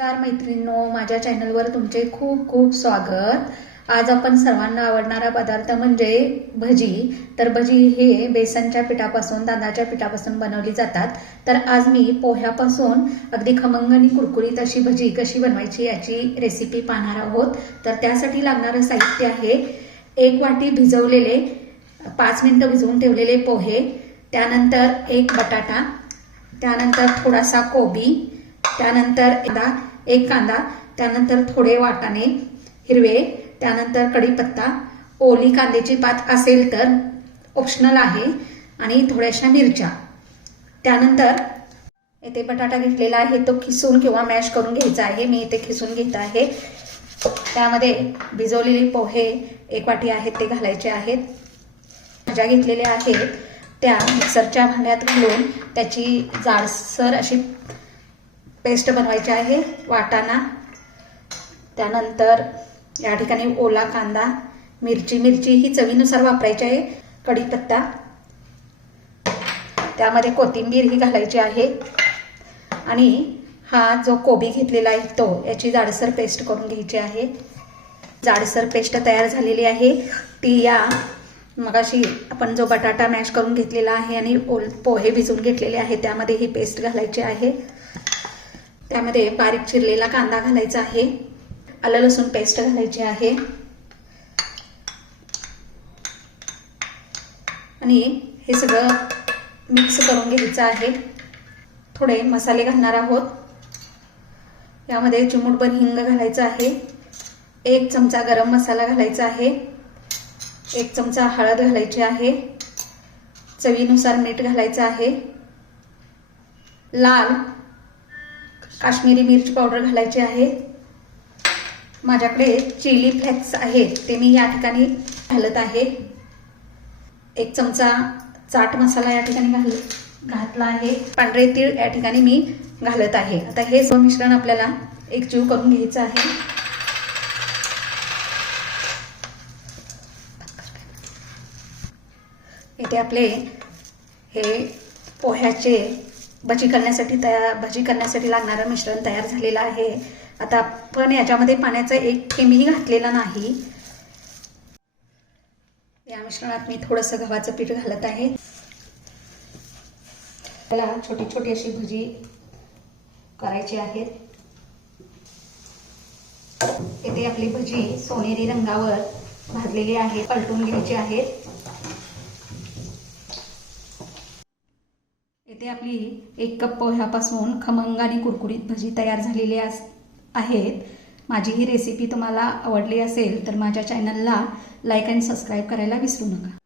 नमस्कार मैत्रिणींनो, माझ्या चॅनलवर तुमचे खूप खूप स्वागत। आज आपण सर्वांना आवडणारा पदार्थ म्हणजे भजी। तर भजी हे बेसनच्या पिठापासून, तांदळाच्या पिठापासून बनवली जातात। तर आज मी पोह्यापासून अगदी खमंग आणि कुरकुरीत अशी भजी कशी बनवायची याची रेसिपी पाहणार आहोत। तर त्यासाठी लागणारे साहित्य आहे 1 वाटी भिजवलेले 5 मिनिटं भिजवून ठेवलेले पोहे, त्यानंतर 1 बटाटा, त्यानंतर थोडासा कोबी, त्यानंतर 1 कांदा, त्यानंतर थोडे वाटाणे हिरवे, त्यानंतर कढीपत्ता, ओली कांद्याची पात असेल तर ऑप्शनल आहे, आणि थोड्याशा मिरच्या। त्यानंतर इथे बटाटा घेतलेला आहे, तो खिसून किंवा मॅश करून घ्यायचा आहे। मी इथे खिसून घेत आहे। त्यामध्ये भिजवलेले पोहे 1 वाटी आहेत ते घालायचे आहेत। भाज्या घेतलेल्या आहेत त्या मिक्सरच्या भांड्यात घालून त्याची जाडसर अशी पेस्ट बनवायची आहे। वाटाणा, त्यानंतर या ठिकाणी ओला कांदा, मिरची ही चवीनुसार वापरायची आहे। कढीपत्ता, त्यामध्ये कोथिंबीर ही घालायची आहे, आणि हा जो कोबी घेतलेला आहे तो याची जाडसर पेस्ट करून घ्यायची आहे। जाडसर पेस्ट तयार झालेली आहे ती या मगाशी आपण जो बटाटा मॅश करून घेतलेला आहे आणि पोहे भिजवून घेतलेले आहे त्यामध्ये ही पेस्ट घालायची आहे। त्यामध्ये बारीक चिरलेला कांदा घालायचा आहे, आलं लसूण पेस्ट घालायची आहे, आणि हे सगळं मिक्स करून घ्यायचं आहे। थोडे मसाले घालणार आहोत। यामध्ये चिमूटभर हिंग घालायचं आहे, 1 चमचा गरम मसाला घालायचा आहे, 1 चमचा हळद घालायची आहे, चवीनुसार मीठ घालायचं आहे, लाल काश्मीरी मिरची पावडर घालायची आहे। माझ्याकडे चिली फ्लेक्स आहेत ते मी या ठिकाणी घालत आहे। 1 चमचा चाट मसाला या ठिकाणी घातला आहे। पांढरे तीळ या ठिकाणी मी घालत आहे। आता हे सर्व मिश्रण आपल्याला एकजीव करून घ्यायचं आहे। इथे आपले हे पोह्याचे भजी करण्यासाठी लागणारं मिश्रण तयार झालेलं आहे। आता आपण याच्यामध्ये पाण्याचा 1 थेंबही घातलेला नाही। या मिश्रणात मी थोडंसं गव्हाचं पीठ घालत आहे। त्याला छोटी छोटी अशी भजी करायची आहेत। इथे आपली भजी सोनेरी रंगावर भाजलेली आहे, पलटून घ्यायची आहेत। इथे आपली 1 कप पोह्यापासून खमंग आणि कुरकुरीत भजी तयार झालेली आहेत। माझी ही रेसिपी तुम्हाला आवडली असेल तर माझ्या चॅनलला लाईक आणि सबस्क्राईब करायला विसरू नका।